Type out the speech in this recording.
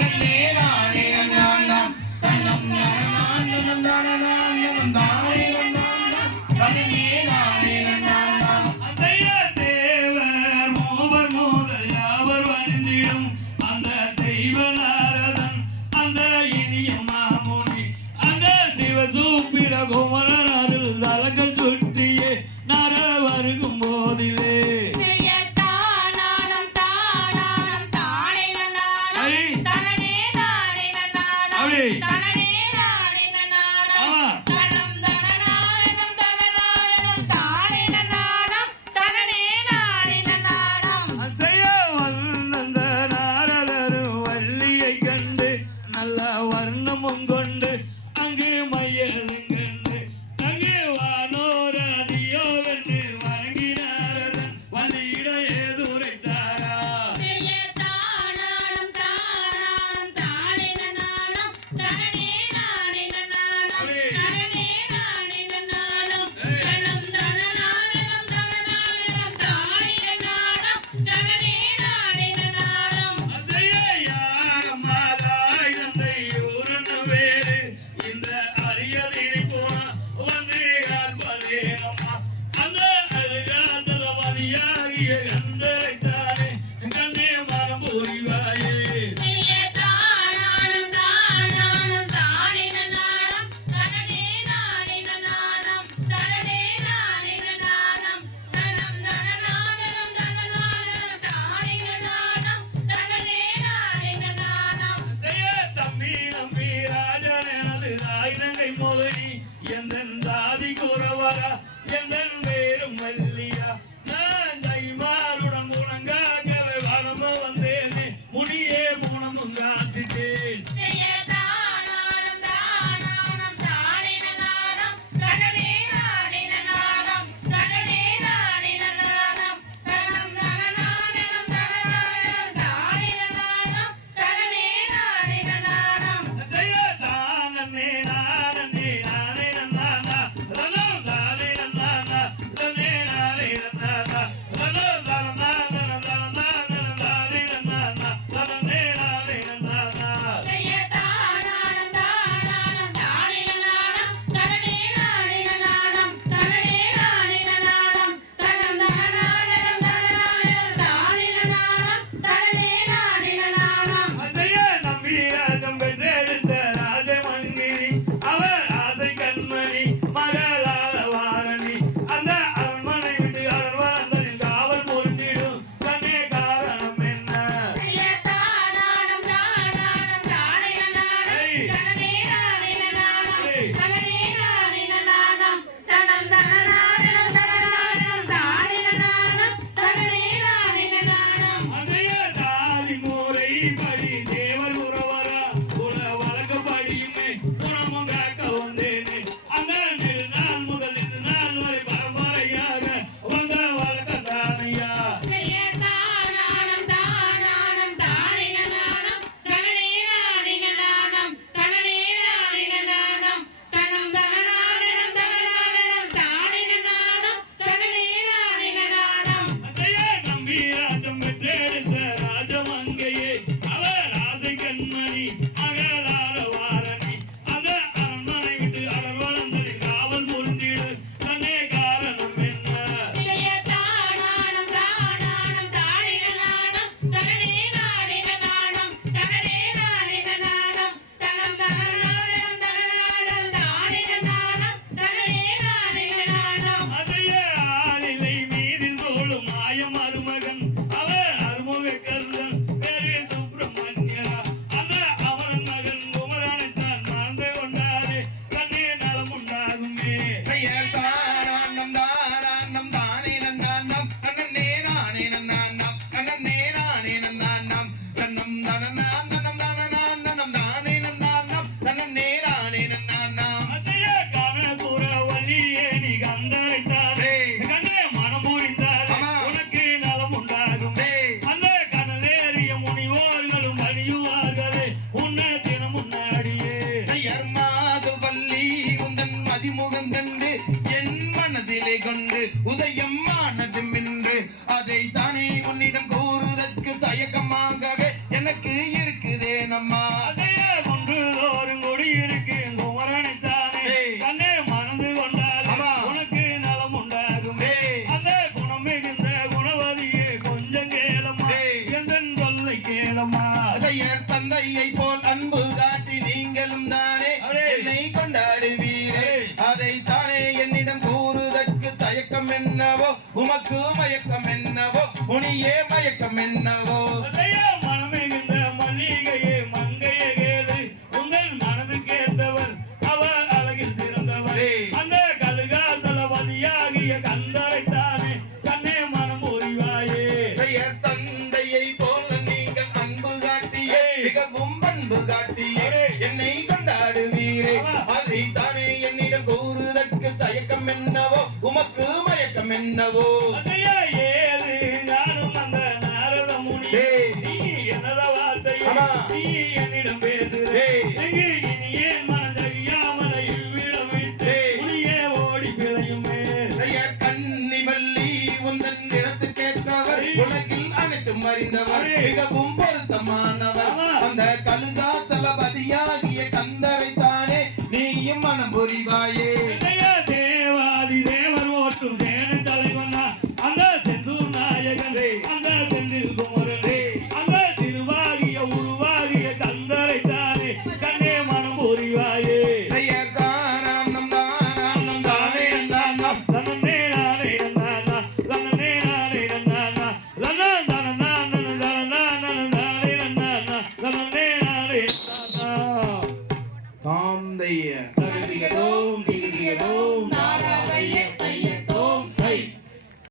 தன்னே Amen. Everybody. அதையே கொண்டு தோறும் குடியிருக்கு குமரனைத்தானே ஏய். கண்ணே மணந்து கொண்டாலே. உனக்கு நலம் உண்டாகுமே. அந்த குணம் மிகுந்த குணவதியே கொஞ்சம் கேளம்மா ஏய். எந்தன் சொல்லை கேளம்மா அதையர் தந்தையை போல் அன்பு காட்டி நீங்களும் தானே அடே. என்னை கொண்டாடுவீரே ஏய். அதை தானே என்னிடம் கூறுதற்கு தயக்கம் என்னவோ உமக்கு மயக்கம் என்னவோ முனியே மயக்கம் என்னவோ அதையே என்னவோ ஏது நானும் அந்த நாரத முனி. நீ என்னத வார்த்தையை. நீ என்னிடம் பேசுற ஏய். எங்கு இனி ஏன் மனதறியாமல் இவ்விடம் விட்டு. முனியே ஓடி பிழையுமே பெயர் கன்னிமல்லி உந்தன் உலகில் அனைத்தும் அறிந்தவர் அடே. மிகவும் பொருத்தமானவர். அந்த கழுகா தளபதியாகிய கந்தரை